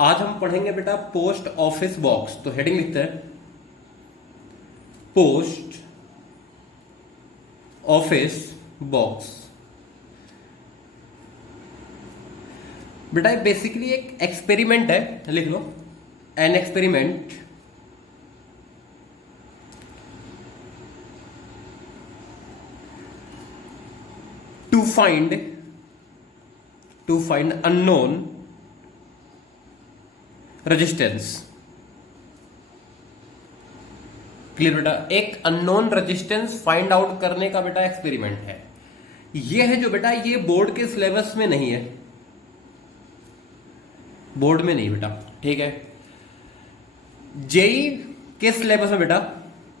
आज हम पढ़ेंगे बेटा पोस्ट ऑफिस बॉक्स। तो हेडिंग लिखते हैं पोस्ट ऑफिस बॉक्स। बेटा ये बेसिकली एक एक्सपेरिमेंट है, लिख लो an experiment to find unknown resistance. Clear बेटा, एक अननोन रेजिस्टेंस फाइंड आउट करने का बेटा एक्सपेरिमेंट है। ये है जो बेटा ये बोर्ड के सिलेबस में नहीं है, बोर्ड में नहीं बेटा, ठीक है। जेई के सिलेबस में बेटा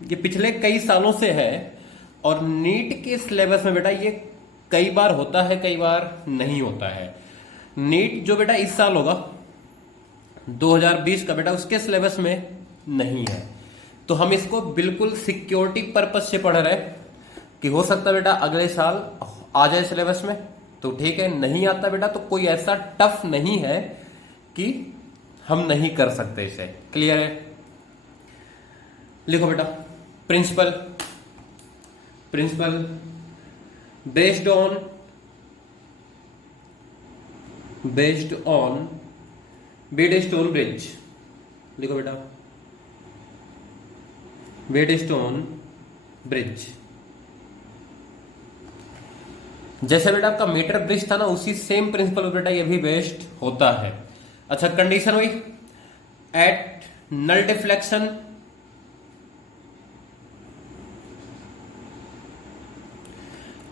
ये पिछले कई सालों से है, और नीट के सिलेबस में बेटा ये कई बार होता है, कई बार नहीं होता है। नीट जो बेटा इस साल होगा 2020 का बेटा, उसके सिलेबस में नहीं है। तो हम इसको बिल्कुल सिक्योरिटी पर्पज से पढ़ रहे हैं कि हो सकता है बेटा अगले साल आ जाए सिलेबस में, तो ठीक है। नहीं आता बेटा तो कोई ऐसा टफ नहीं है कि हम नहीं कर सकते इसे। क्लियर है? लिखो बेटा प्रिंसिपल बेस्ड ऑन बेडस्टोन ब्रिज। लिखो बेटा बेडस्टोन ब्रिज। जैसे बेटा आपका मीटर ब्रिज था ना, उसी सेम प्रिंसिपल बेटा ये भी बेस्ड होता है। अच्छा, कंडीशन हुई एट नल डिफ्लेक्शन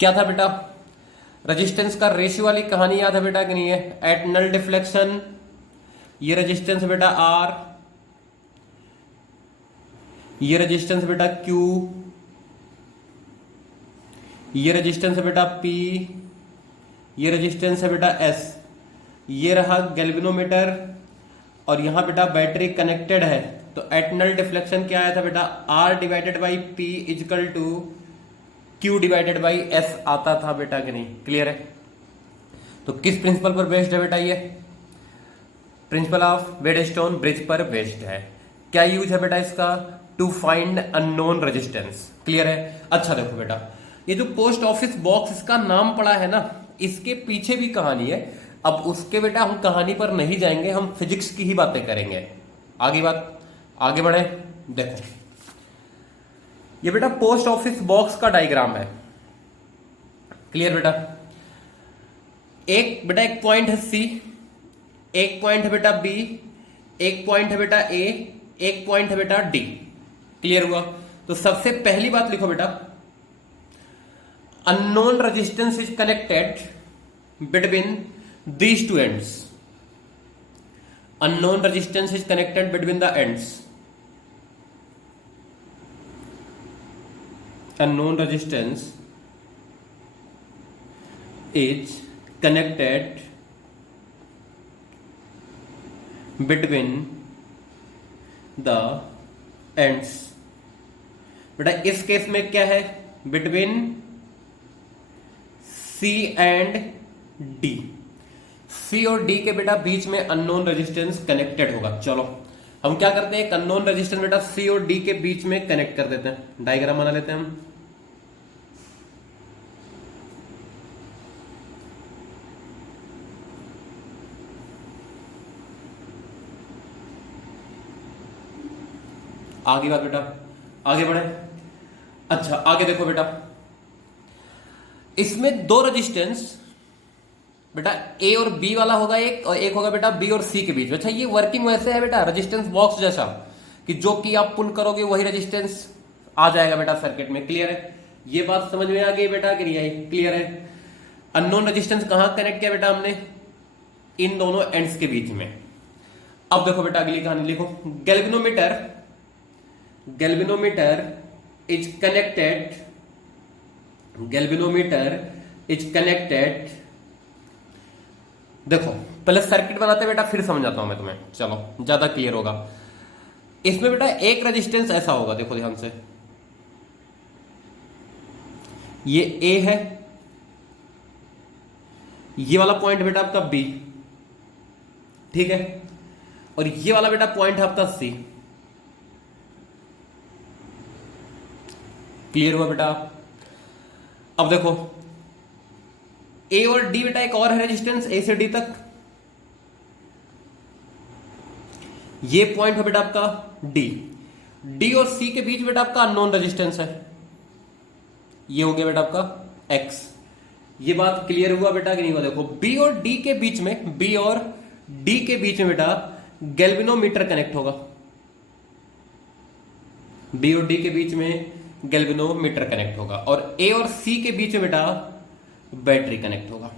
क्या था बेटा? रेजिस्टेंस का रेशियो वाली कहानी याद है बेटा कि नहीं है? एट नल डिफ्लेक्शन ये रेजिस्टेंस बेटा आर, ये रेजिस्टेंस बेटा क्यू, ये रेजिस्टेंस है बेटा पी, ये रेजिस्टेंस है बेटा एस। ये रहा गैल्वेनोमीटर, और यहां बेटा बैटरी कनेक्टेड है। तो एट नल डिफ्लेक्शन क्या आया था बेटा? R divided by P is equal to Q divided by S आता था बेटा कि नहीं? क्लियर है? तो किस प्रिंसिपल पर बेस्ड है बेटा? ये प्रिंसिपल ऑफ बेडस्टोन ब्रिज पर बेस्ड है। क्या यूज है बेटा इसका? To find unknown resistance. Clear है? अच्छा देखो बेटा, ये जो पोस्ट ऑफिस बॉक्स इसका नाम पड़ा है ना, इसके पीछे भी कहानी है। अब उसके बेटा हम कहानी पर नहीं जाएंगे, हम फिजिक्स की ही बातें करेंगे। आगे बढ़े। देखो ये बेटा पोस्ट ऑफिस बॉक्स का डायग्राम है। क्लियर बेटा? एक पॉइंट है सी, एक पॉइंट है बेटा बी, एक पॉइंट है बेटा ए, एक पॉइंट है बेटा डी। क्लियर हुआ? तो सबसे पहली बात लिखो बेटा, unknown resistance is connected between these two ends. Unknown resistance is connected between the ends. Unknown resistance is connected between the ends। बेटा इस केस में क्या है? Between C and D। C और D के बेटा बीच में अननोन रेजिस्टेंस कनेक्टेड होगा। चलो हम क्या करते हैं, एक अननोन रेजिस्टेंस बेटा C और D के बीच में कनेक्ट कर देते हैं। डायग्राम बना लेते हैं हम। आगे बात बेटा, आगे बढ़े। अच्छा आगे देखो बेटा, इसमें दो रेजिस्टेंस बेटा ए और बी वाला होगा एक, और एक होगा बेटा बी और सी के बीच में। अच्छा ये वर्किंग वैसे है बेटा रेजिस्टेंस बॉक्स जैसा, कि जो कि आप पुल करोगे वही रेजिस्टेंस आ जाएगा बेटा सर्किट में। क्लियर है? ये बात समझ में आ गई बेटा कि नहीं आई? क्लियर है? अननोन रेजिस्टेंस कहां कनेक्ट किया बेटा हमने? इन दोनों एंड्स के बीच में। अब देखो बेटा अगली कहानी लिखो, गैल्वेनोमीटर इज कनेक्टेड। देखो पहले सर्किट बनाते बेटा, फिर समझाता हूं मैं तुम्हें, चलो ज्यादा क्लियर होगा। इसमें बेटा एक रेजिस्टेंस ऐसा होगा, देखो ध्यान से, ये ए है, ये वाला पॉइंट बेटा आपका बी, ठीक है। और ये वाला बेटा पॉइंट है आपका सी। क्लियर हुआ बेटा? अब देखो ए और डी बेटा एक और है रेजिस्टेंस, ए से डी तक। ये पॉइंट है बेटा आपका डी। डी और सी के बीच बेटा आपका अननोन रेजिस्टेंस है, ये हो गया बेटा आपका एक्स। ये बात क्लियर हुआ बेटा कि नहीं हुआ? देखो बी और डी के बीच में, बी और डी के बीच में बेटा गैल्वेनोमीटर कनेक्ट होगा। बी और डी के बीच में गैल्वेनोमीटर कनेक्ट होगा, और ए और सी के बीच में बेटा बैटरी कनेक्ट होगा।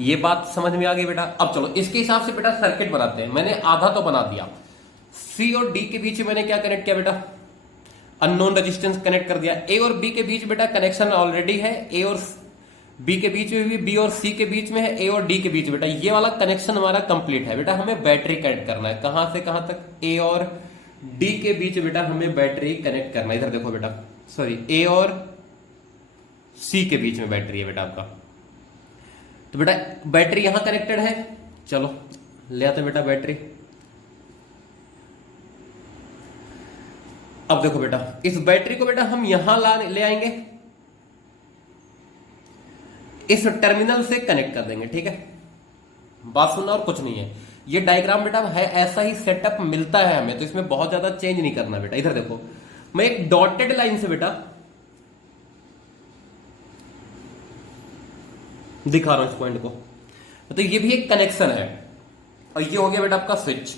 ये बात समझ में आ गई बेटा? अब चलो इसके हिसाब से बेटा सर्किट बनाते हैं। मैंने आधा तो बना दिया, सी और डी के बीच में मैंने क्या कनेक्ट किया बेटा? अननोन रेजिस्टेंस कनेक्ट कर दिया। ए और बी के बीच बेटा कनेक्शन ऑलरेडी है, ए और बी के बीच में भी, बी और सी के बीच में है, ए और डी के बीच बेटा ये वाला कनेक्शन हमारा कंप्लीट है। बेटा हमें बैटरी कनेक्ट करना है, कहां से कहां तक? ए और डी के बीच बेटा हमें बैटरी कनेक्ट करना है। इधर देखो बेटा, सॉरी, ए और सी के बीच में बैटरी है बेटा आपका। तो बेटा बैटरी यहां कनेक्टेड है, चलो ले आते बेटा बैटरी। अब देखो बेटा इस बैटरी को बेटा हम यहां ले आएंगे, इस टर्मिनल से कनेक्ट कर देंगे, ठीक है? बात सुनना और कुछ नहीं है। ये डायग्राम बेटा है ऐसा ही सेटअप मिलता है हमें, तो इसमें बहुत ज्यादा चेंज नहीं करना बेटा। इधर देखो मैं एक डॉटेड लाइन से बेटा दिखा रहा हूं इस पॉइंट को, तो ये भी एक कनेक्शन है। और ये हो गया बेटा आपका स्विच।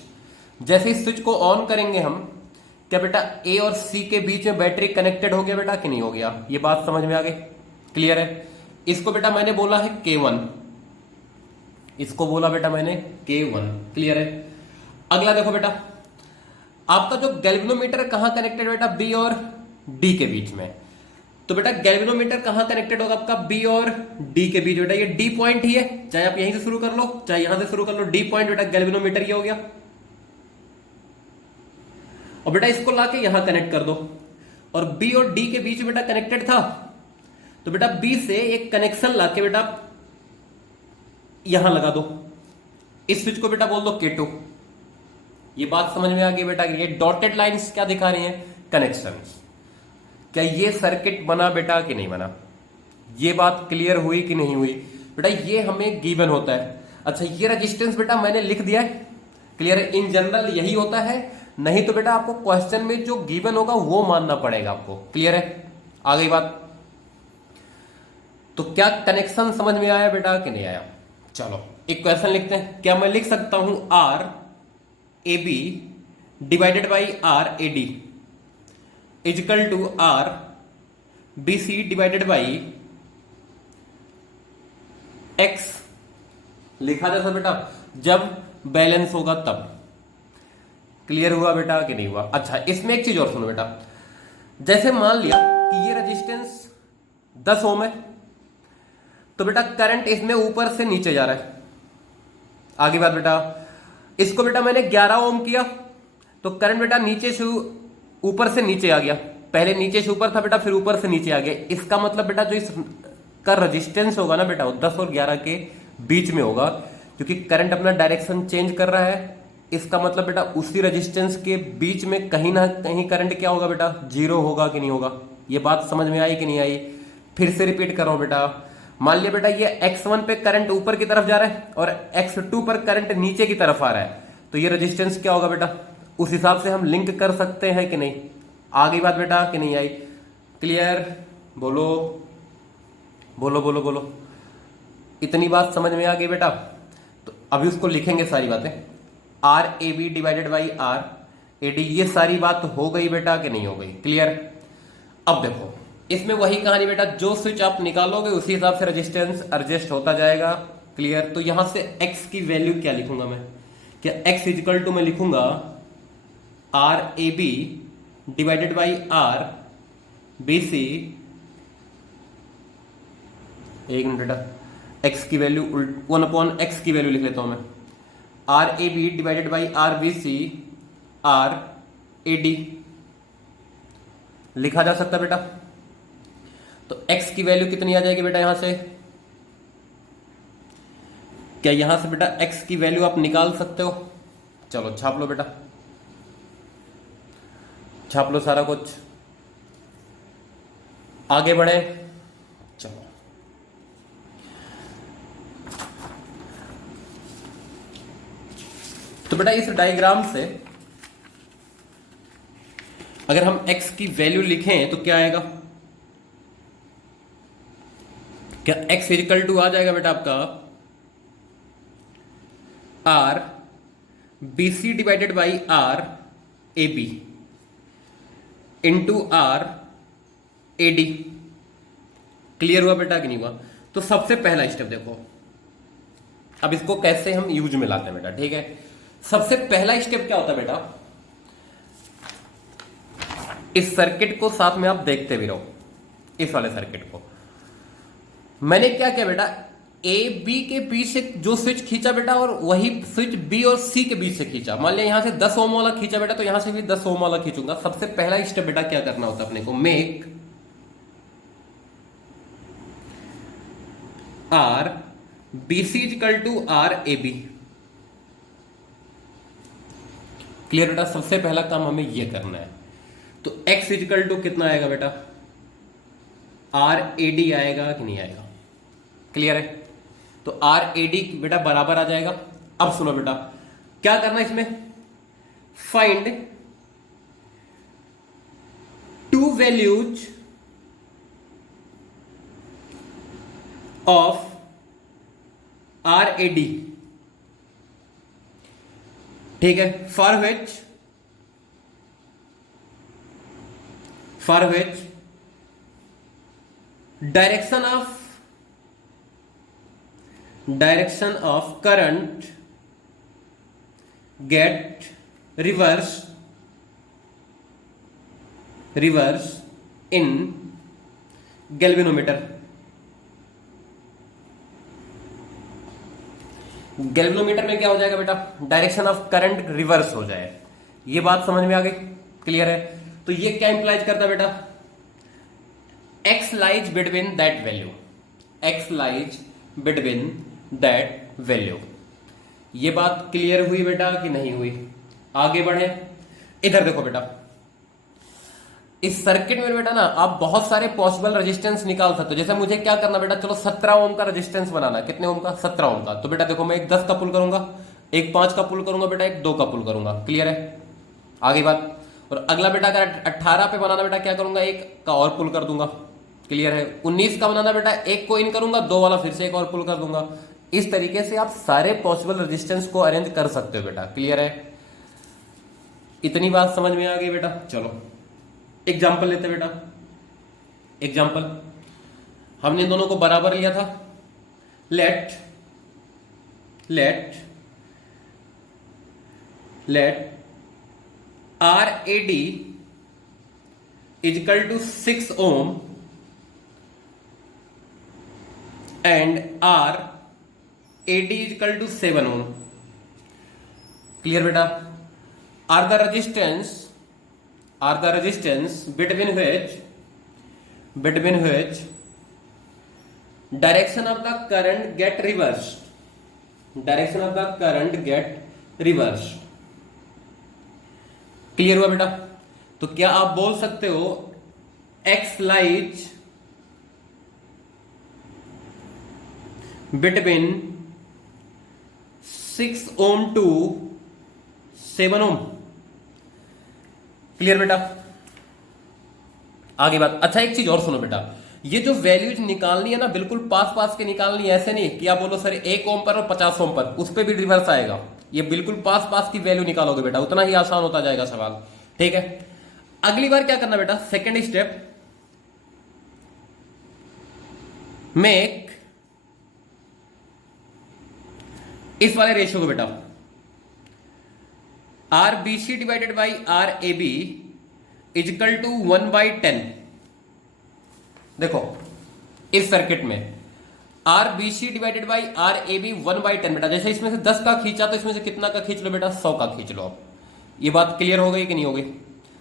जैसे इस स्विच को ऑन करेंगे हम, क्या बेटा ए और सी के बीच में बैटरी कनेक्टेड हो गया बेटा कि नहीं हो गया? ये बात समझ में आ गई? क्लियर है? इसको बेटा मैंने बोला है K1, इसको बोला बेटा मैंने K1। क्लियर है? अगला देखो बेटा आपका जो गैल्वेनोमीटर कहां कनेक्टेड बेटा? बी और डी के बीच में। तो बेटा गैल्वेनोमीटर कहां कनेक्टेड होगा आपका? बी और डी के बीच। बेटा ये डी पॉइंट ही है, चाहे आप यहीं से शुरू कर लो चाहे यहां से शुरू कर लो, डी पॉइंट बेटा गैल्वेनोमीटर ये हो गया। और बेटा इसको लाके यहां कनेक्ट कर दो, और बी और डी के बीच बेटा कनेक्टेड था, तो बेटा बी से एक कनेक्शन लाके बेटा यहां लगा दो। इस स्विच को बेटा बोल दो K2। ये बात समझ में आ गई बेटा? ये डॉटेड लाइंस क्या दिखा रही हैं? कनेक्शंस। क्या ये सर्किट बना बेटा कि नहीं बना? ये बात क्लियर हुई कि नहीं हुई? बेटा ये हमें गिवन होता है। अच्छा ये रेजिस्टेंस बेटा मैंने लिख दिया है, क्लियर है? इन जनरल यही होता है, नहीं तो बेटा आपको क्वेश्चन में जो गिवन होगा वो मानना पड़ेगा आपको। क्लियर है? आ गई बात? तो क्या कनेक्शन समझ में आया बेटा कि नहीं आया? चलो एक क्वेश्चन लिखते हैं। क्या मैं लिख सकता हूं R A B divided by R A D is equal to R B C divided by X? लिखा जा सकता बेटा जब बैलेंस होगा तब। क्लियर हुआ बेटा कि नहीं हुआ? अच्छा इसमें एक चीज और सुनो बेटा, जैसे मान लिया कि ये रेजिस्टेंस 10 ओम है, तो बेटा करंट इसमें ऊपर से नीचे जा रहा है। आगे बात बेटा, इसको बेटा मैंने 11 ओम किया, तो करंट बेटा नीचे से ऊपर से नीचे आ गया। पहले नीचे से ऊपर था बेटा, फिर ऊपर से नीचे आ गया। इसका मतलब बेटा जो इसका रेजिस्टेंस होगा ना बेटा वो 10 और 11 के बीच में होगा, क्योंकि करंट अपना डायरेक्शन चेंज कर रहा है। इसका मतलब बेटा उसी रेजिस्टेंस के बीच में कहीं ना कहीं करंट क्या होगा बेटा? जीरो होगा कि नहीं होगा? ये बात समझ में आई कि नहीं आई? फिर से रिपीट कर रहा हूं बेटा। मान लिया बेटा ये x1 पे करंट ऊपर की तरफ जा रहा है और x2 पर करंट नीचे की तरफ आ रहा है, तो ये रेजिस्टेंस क्या होगा बेटा? उस हिसाब से हम लिंक कर सकते हैं कि नहीं? आ गई बात बेटा कि नहीं आई? क्लियर? बोलो बोलो बोलो बोलो। इतनी बात समझ में आ गई बेटा? तो अभी उसको लिखेंगे सारी बातें। R A B divided by R A D, ये सारी बात हो गई बेटा कि नहीं हो गई? क्लियर? अब देखो इसमें वही कहानी बेटा, जो स्विच आप निकालोगे उसी हिसाब से रेजिस्टेंस एडजस्ट होता जाएगा। क्लियर? तो यहां से x की वैल्यू क्या लिखूंगा मैं? क्या x इजिकल टू मैं लिखूंगा R A B divided by R B C. एक मिनट बेटा, x की वैल्यू 1/x की वैल्यू लिख लेता हूं मैं। R A B divided by R B C R A D लिखा जा सकता बेटा। तो x की वैल्यू कितनी आ जाएगी बेटा यहां से? क्या यहां से बेटा x की वैल्यू आप निकाल सकते हो? चलो छाप लो बेटा, छाप लो सारा कुछ, आगे बढ़े। चलो तो बेटा इस डायग्राम से अगर हम x की वैल्यू लिखें तो क्या आएगा? क्या x इजिकल टू आ जाएगा बेटा आपका R B C divided by R A B into R A D. Clear हुआ बेटा कि नहीं हुआ? तो सबसे पहला स्टेप देखो, अब इसको कैसे हम यूज में लाते हैं बेटा, ठीक है। सबसे पहला स्टेप क्या होता है बेटा, इस सर्किट को साथ में आप देखते भी रहो, इस वाले सर्किट को। मैंने क्या किया बेटा, ए बी के बीच से जो स्विच खींचा बेटा, और वही स्विच बी और सी के बीच से खींचा। मान लिया यहां से 10 ओम वाला खींचा बेटा, तो यहां से भी 10 ओम वाला खींचूंगा। सबसे पहला स्टेप बेटा क्या करना होता है अपने को, make R B C equal to R A B. Clear बेटा? सबसे पहला काम हमें यह करना है। तो x इक्वल टू कितना आएगा बेटा, आर ए डी आएगा कि नहीं आएगा? क्लियर है? तो आर ए डी बेटा बराबर आ जाएगा। अब सुनो बेटा, क्या करना है इसमें, find two values of R A D, ठीक है। For which direction of current get reverse in galvanometer. Galvanometer में क्या हो जाएगा बेटा, डायरेक्शन ऑफ करंट रिवर्स हो जाए। ये बात समझ में आ गई? क्लियर है? तो ये क्या इंप्लाइज करता है बेटा, x lies between that value, x lies between that value. ये बात क्लियर हुई बेटा कि नहीं हुई? आगे बढ़े, इधर देखो बेटा, इस सर्किट में बेटा ना आप बहुत सारे पॉसिबल रेजिस्टेंस निकाल सकते हो। जैसे मुझे क्या करना बेटा, चलो 17 ओम का रेजिस्टेंस बनाना। कितने ओम का? 17 ओम का। तो बेटा देखो, मैं एक 10 का पुल करूंगा, एक 5 का पुल करूंगा बेटा, एक 2 का पुल करूंगा। क्लियर है? आगे बात। और अगला बेटा अगर 18 पे बनाना बेटा, क्या करूंगा, एक का और पुल कर दूंगा। क्लियर है? 19 का बनाना बेटा, एक को इन करूंगा, 2 वाला फिर से एक और पुल कर दूंगा। इस तरीके से आप सारे पॉसिबल रेजिस्टेंस को अरेंज कर सकते हो बेटा। क्लियर है? इतनी बात समझ में आ गई बेटा? चलो एग्जाम्पल लेते बेटा। एग्जाम्पल, हमने इन दोनों को बराबर लिया था। Let R A D is equal to 6 ohm and R A D is equal to 7 ohm. Clear बेटा? Are the resistance between which direction of the current get reversed, clear हुआ बेटा? तो क्या आप बोल सकते हो x lies between 6 ohm to 7 ohm. Clear बेटा? आगे बात। अच्छा एक चीज और सुनो बेटा, ये जो वैल्यूज निकालनी है ना, बिल्कुल पास के निकालनी है। ऐसे नहीं कि आप बोलो सर 1 ओम पर और 50 ओम पर, उस पर भी रिवर्स आएगा। ये बिल्कुल पास की वैल्यू निकालोगे बेटा, उतना ही आसान होता जाएगा सवाल। ठीक है? अगली बार क्या करना बेटा, सेकेंड स्टेप, मेक इस वाले रेशियो को बेटा R B C divided by R A B is equal to 1/10। देखो इस सर्किट में R B C divided by R A B 1/10 बेटा। जैसे इसमें से 10 का खींचा, तो इसमें से कितना का खींच लो बेटा, 100 का खींच लो। ये बात क्लियर हो गई कि नहीं हो गई?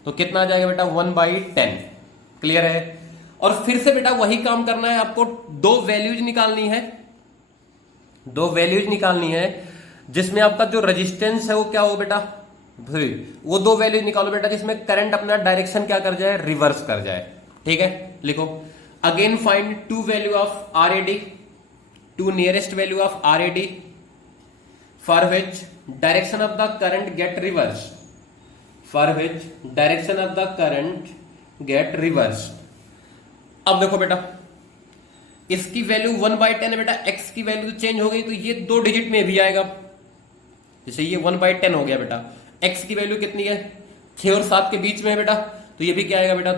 तो कितना आ जाएगा बेटा, 1/10। क्लियर है? और फिर से बेटा वही काम करना है आपको, दो वैल्यूज निकालनी है, दो वैल्यूज निकालनी है जिसमें आपका जो रेजिस्टेंस है वो क्या हो बेटा, वो दो वैल्यूज निकालो बेटा जिसमें करंट अपना डायरेक्शन क्या कर जाए, रिवर्स कर जाए। ठीक है, लिखो again find two value of R A D, two nearest value of R A D for which direction of the current get reverse, for which direction of the current get reverse. अब देखो बेटा इसकी value 1/10 है बेटा, x की value change हो गई तो ये 2 डिजिट में भी आएगा, जैसे ये 1/10 हो गया बेटा, x की वैल्यू कितनी है 6 और 7 के बीच में है बेटा, तो ये भी क्या आएगा बेटा,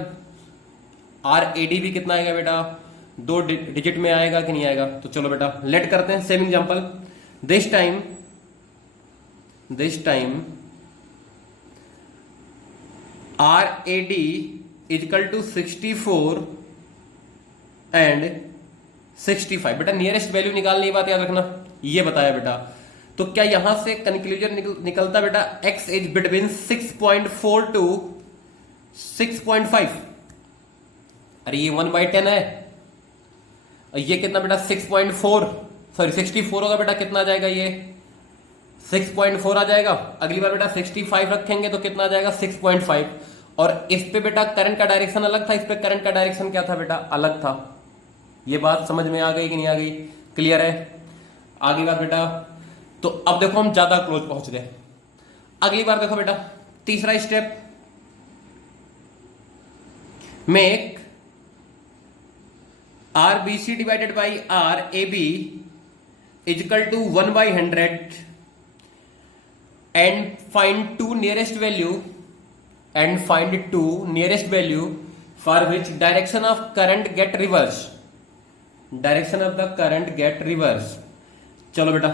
RAD भी कितना आएगा बेटा, 2 डिजिट में आएगा कि नहीं आएगा। तो चलो बेटा लेट करते हैं same example. This time RAD equal to 64 and 65, बेटा नियरेस्ट वैल्यू निकालने की बात याद रखना, ये बताया बेटा। तो क्या यहां से कंक्लूजन निकलता बेटा x इज बिटवीन 6.4 टू 6.5, अरे ये 1/10 है, और ये कितना बेटा 64 होगा बेटा, कितना आ जाएगा ये 6.4 आ जाएगा। अगली बार बेटा 65 रखेंगे तो कितना आ जाएगा 6.5, और इस पे बेटा करंट का डायरेक्शन अलग था, इस पे करंट का डायरेक्शन क्या था बेटा, अलग था। ये बात समझ में आ गई कि नहीं आ गई, क्लियर है। आगे बात बेटा, तो अब देखो हम ज्यादा क्लोज पहुंच गए। अगली बार देखो बेटा तीसरा step, make RBC divided by RAB equal to 1/100 and find two nearest value for which direction of current get reverse, direction of the current get reverse. चलो बेटा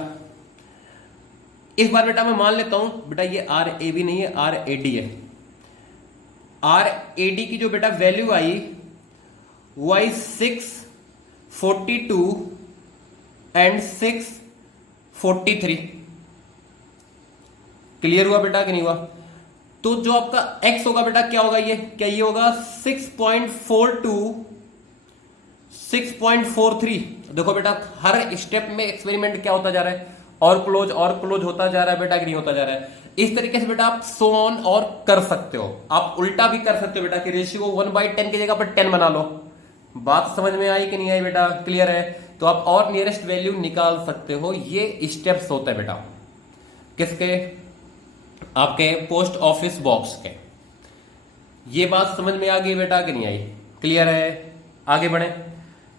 इस बार बेटा मैं मान लेता हूं बेटा ये RAB नहीं है, RAD है। RAD की जो बेटा वैल्यू आई वो आई 642 एंड 643, क्लियर हुआ बेटा कि नहीं हुआ। तो जो आपका x होगा बेटा क्या होगा, ये क्या ये होगा 6.42 6.43। देखो बेटा हर स्टेप में एक्सपेरिमेंट क्या होता जा रहा है, और क्लोज होता जा रहा है बेटा कि नहीं होता जा रहा है। इस तरीके से बेटा आप सो ऑन और कर सकते हो, आप उल्टा भी कर सकते हो बेटा कि रेशियो 1/10 की जगह पर 10 बना लो। बात समझ में आई कि नहीं आई बेटा, क्लियर है। तो आप और नियरेस्ट वैल्यू निकाल सकते हो, ये स्टेप्स होते हैं बेटा किसके, आपके पोस्ट ऑफिस बॉक्स के। ये बात समझ में आ गई बेटा कि नहीं आई, क्लियर है। आगे बढ़े,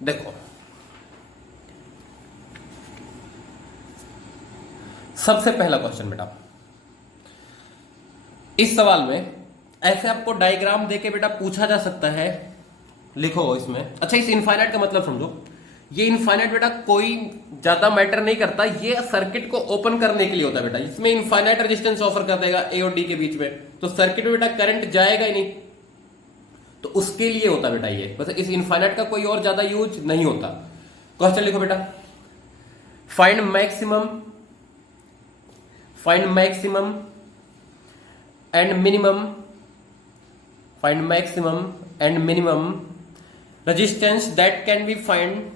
देखो सबसे पहला क्वेश्चन बेटा, इस सवाल में ऐसे आपको डायग्राम देके बेटा पूछा जा सकता है, लिखो इसमें। अच्छा इस इनफाइनाइट का मतलब समझो, ये इनफाइनाइट बेटा कोई ज्यादा मैटर नहीं करता, ये सर्किट को ओपन करने के लिए होता है बेटा। इसमें इनफाइनाइट रेजिस्टेंस ऑफर कर देगा ए और डी के बीच में, तो सर्किट में बेटा करंट जाएगा ही नहीं, तो उसके लिए होता बेटा ये, बस इस इनफाइनाइट का कोई और ज्यादा यूज नहीं होता। क्वेश्चन लिखो बेटा, find maximum and minimum resistance that can be find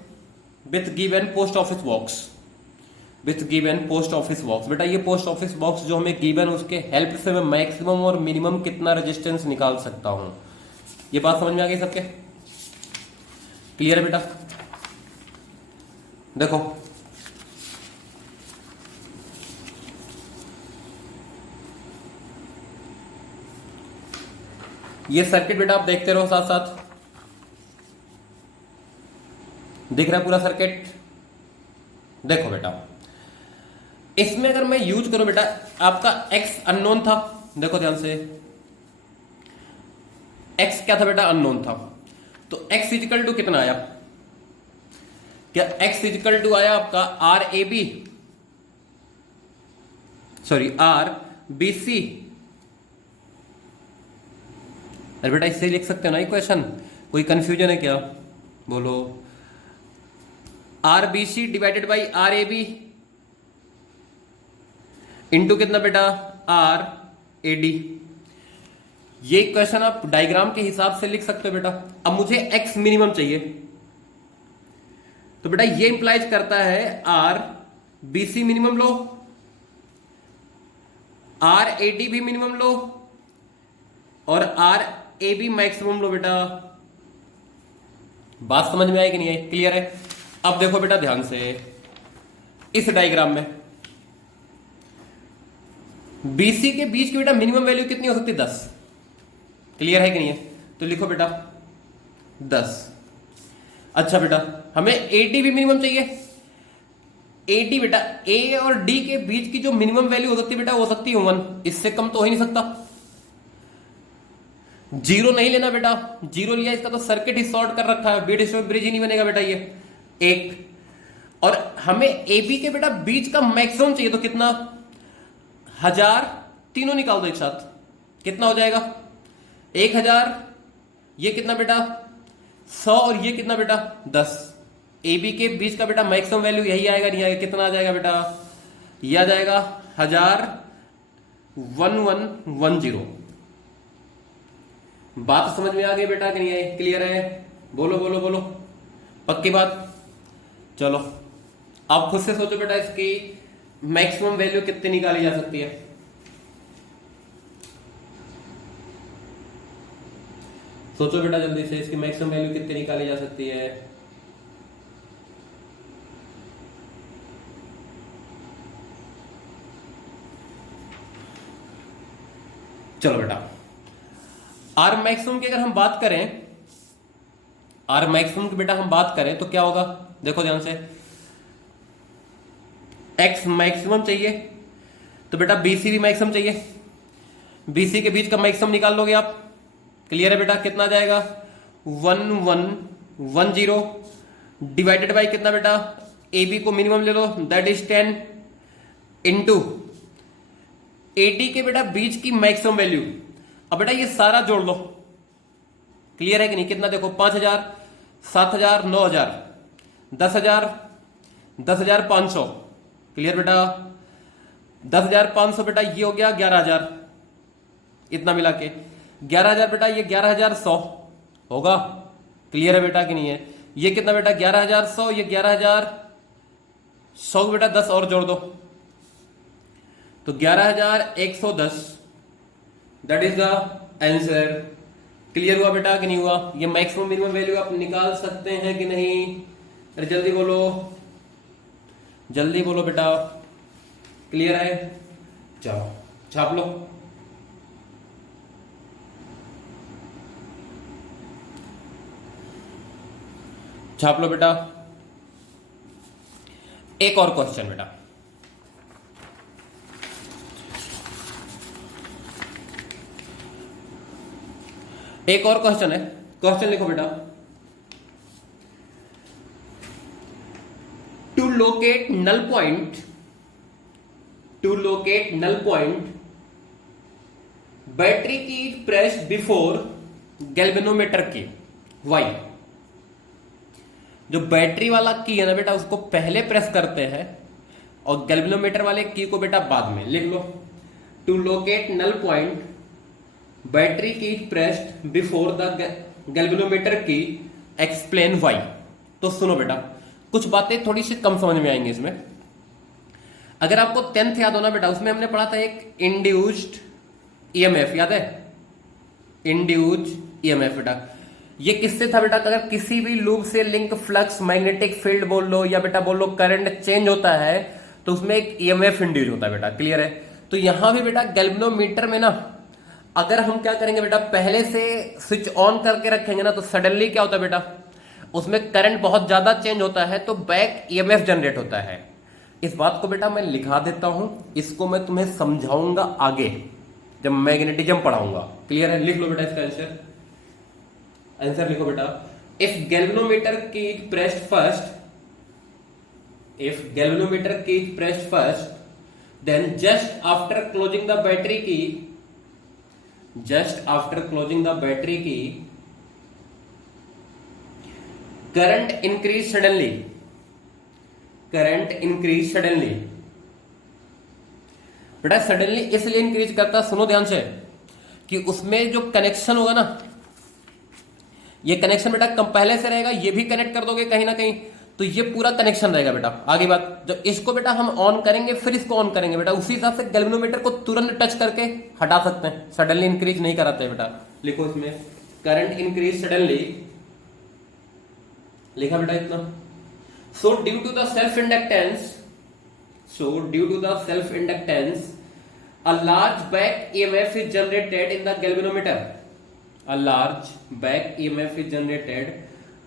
with given post office box, बेटा ये पोस्ट ऑफिस बॉक्स जो हमें गिवन, उसके हेल्प से मैं मैक्सिमम और मिनिमम कितना रेजिस्टेंस निकाल सकता हूं। ये बात समझ में आ गई सबके, क्लियर है बेटा। देखो ये सर्किट बेटा आप देखते रहो साथ साथ, दिख रहा है पूरा सर्किट। देखो बेटा इसमें अगर मैं यूज करूं बेटा, आपका x अननोन था, देखो ध्यान से x क्या था बेटा, अननोन था। तो x इक्वल टू कितना आया, क्या x इक्वल टू आया आपका RBC। अरे बेटा इससे लिख सकते हो ना इक्वेशन, कोई कंफ्यूजन है क्या, बोलो। RBC divided by RAB into कितना बेटा RAD। ये क्वेश्चन आप डायग्राम के हिसाब से लिख सकते हो बेटा। अब मुझे एक्स मिनिमम चाहिए, तो बेटा ये इंप्लाइज करता है R BC minimum low, R AD भी मिनिमम लो और R A B maximum low बेटा। बात समझ में आई कि नहीं आई? क्लियर है? अब देखो बेटा ध्यान से, इस डायग्राम में बीसी के बीच की बेटा मिनिमम वैल्यू कितनी हो सकती है? 10। क्लियर है कि नहीं है? तो लिखो बेटा 10। अच्छा बेटा हमें एडी भी मिनिमम चाहिए। एडी बेटा ए और डी के बीच की जो मिनिमम वैल्यू हो सकती है बेटा वो हो सकती है 1, इससे कम तो हो ही नहीं सकता। जीरो नहीं लेना बेटा, जीरो लिया इसका तो सर्किट ही शॉर्ट कर रखा है, बीट स्टॉक ब्रिज ही नहीं बनेगा बेटा ये एक। और हमें ए बी के बेटा बीच का मैक्सिमम चाहिए, तो कितना? 1000, तीनों निकाल दो एक साथ, कितना हो जाएगा? 1000, ये कितना बेटा? 100 और ये कितना बेटा? 10। ए बी के बीच का बेटा मैक्सिमम वैल्यू यही आएगा, नहीं आएगा? कितना आ जाएगा बेटा? ये आ जाएगा 1000, 1110। बात समझ में आ गई बेटा कि नहीं आई? क्लियर है? बोलो बोलो बोलो, पक्की बात? चलो आप खुद से सोचो बेटा, इसकी मैक्सिमम वैल्यू कितनी निकाली जा सकती है? सोचो बेटा जल्दी से, इसकी मैक्सिमम वैल्यू कितनी निकाली जा सकती है? चलो बेटा आर मैक्सिमम की अगर हम बात करें, आर मैक्सिमम की बेटा हम बात करें तो क्या होगा? देखो ध्यान से, एक्स मैक्सिमम चाहिए तो बेटा बीसी भी मैक्सिमम चाहिए, बीसी के बीच का मैक्सिमम निकाल लोगे आप। क्लियर है बेटा? कितना आ जाएगा? 1110 डिवाइडेड बाई कितना बेटा? ए बी को मिनिमम ले लो, दैट इज 10 इंटू एडी के बेटा बीच की मैक्सिमम वैल्यू। अब बेटा ये सारा जोड़ लो। क्लियर है कि नहीं? कितना देखो, 5000, 7000, 9000, 10000, 10500। क्लियर बेटा? 10500 बेटा ये हो गया 11000, इतना मिला के 11000 बेटा, ये 11100 होगा। क्लियर है बेटा कि नहीं है? ये कितना बेटा? 11100, ये 11100 बेटा 10 और जोड़ दो तो 11110, that is the answer. Clear हुआ बेटा कि नहीं हुआ? ये मैक्सिमम मिनिमम वैल्यू आप निकाल सकते हैं कि नहीं? अरे जल्दी बोलो, जल्दी बोलो बेटा। क्लियर है? चलो छाप लो। छाप लो बेटा। एक और क्वेश्चन बेटा, एक और क्वेश्चन है। क्वेश्चन लिखो बेटा, to locate null point, to locate null point battery key press before galvanometer key why. जो बैटरी वाला की है ना बेटा उसको पहले प्रेस करते हैं और गैल्वेनोमीटर वाले की को बेटा बाद में। लिख लो, to locate null point battery key pressed before the galvanometer key, explain why. तो सुनो बेटा, कुछ बातें थोड़ी सी कम समझ में आएंगी इसमें। अगर आपको 10th याद हो ना बेटा, उसमें हमने पढ़ा था एक इंड्यूस्ड ईएमएफ, याद है? इंड्यूस्ड ईएमएफ बेटा, ये किससे था बेटा? अगर किसी भी लूप से लिंक फ्लक्स, मैग्नेटिक फील्ड बोल लो या बेटा बोल लो करंट चेंज होता है तो उसमें एक ईएमएफ इंड्यूस होता है बेटा। क्लियर है? तो यहां भी बेटा गैल्वेनोमीटर में ना अगर हम क्या करेंगे बेटा, पहले से स्विच ऑन करके रखेंगे ना तो सडनली क्या होता है बेटा, उसमें करंट बहुत ज्यादा चेंज होता है तो बैक ईएमएफ जनरेट होता है। इस बात को बेटा मैं लिखा देता हूं, इसको मैं तुम्हें समझाऊंगा आगे जब मैग्नेटिज्म पढ़ाऊंगा। क्लियर है? लिख लो बेटा इसका आंसर। आंसर लिखो बेटा, if galvanometer key pressed first, if galvanometer key pressed first, then just after closing the battery key, just after closing the battery key, current increase suddenly, current increase suddenly। बेटा suddenly इसलिए increase करता, सुनो ध्यान से, कि उसमें जो connection होगा ना, ये कनेक्शन बेटा कम पहले से रहेगा, ये भी कनेक्ट कर दोगे कहीं ना कहीं, तो ये पूरा कनेक्शन रहेगा बेटा। आगे बात, जब इसको बेटा हम ऑन करेंगे फिर इसको ऑन करेंगे बेटा, उसी हिसाब से गैल्वेनोमीटर को तुरंत टच करके हटा सकते हैं, सडनली इंक्रीज नहीं कराते हैं बेटा। लिखो इसमें करंट इंक्रीज सडनली, लिखा बेटा इतना। So due to the self inductance, a large back EMF is generated in the galvanometer. A large back EMF is generated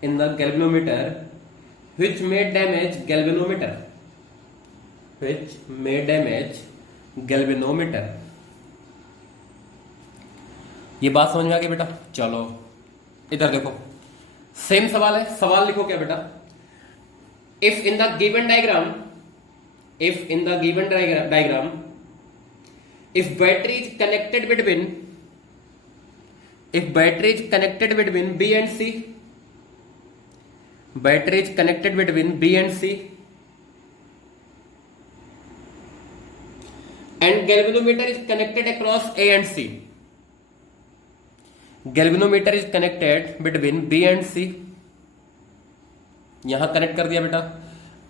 in the galvanometer, which may damage galvanometer. ये बात समझ में आ गई बेटा। चलो इधर देखो, सेम सवाल है, सवाल लिखो क्या बेटा। If in the given diagram, if battery is connected between B and C, and galvanometer is connected across A and C, galvanometer is connected between B and C, यहां कनेक्ट कर दिया बेटा।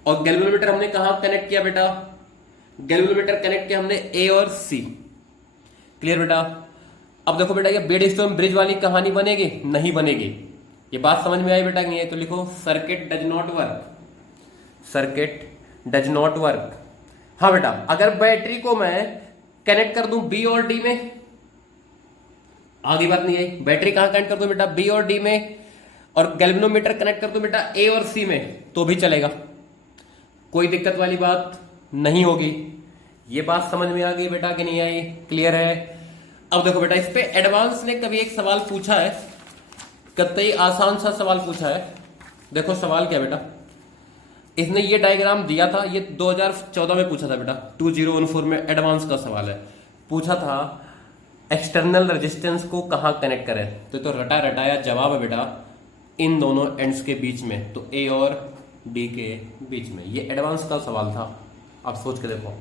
और गैल्वेनोमीटर हमने कहां कनेक्ट किया बेटा, galvanometer connect किया हमने ए और सी। क्लियर बेटा। अब देखो बेटा, ये बेडस्टोन ब्रिज वाली कहानी बनेगी, नहीं बनेगी। ये बात समझ में आई बेटा नहीं है तो लिखो सर्किट डज नॉट वर्क। हाँ बेटा, अगर बैटरी को मैं कनेक्ट कर दूं बी और डी में, आगे बात नहीं आई, बैटरी कहां कनेक्ट कर दूं बेटा, बी और डी में, और गैल्वेनोमीटर कनेक्ट कर दूं बेटा ए और सी में, तो भी चलेगा, कोई दिक्कत वाली बात नहीं होगी। ये बात समझ में आ गई बेटा कि नहीं आई, क्लियर है। अब देखो बेटा, इस पे एडवांस ने कभी एक सवाल पूछा है, कतई आसान सा सवाल पूछा है। देखो सवाल क्या बेटा, इसने ये डायग्राम दिया था, ये 2014 में पूछा था बेटा, 2014 में एडवांस का सवाल है। पूछा था एक्सटर्नल रेजिस्टेंस को कहाँ कनेक्ट करें, तो रटाया जवाब है बेटा इन दोनों एंड्स के बीच में, तो ए और डी के बीच में। ये एडवांस का सवाल था, आप सोच के देखो।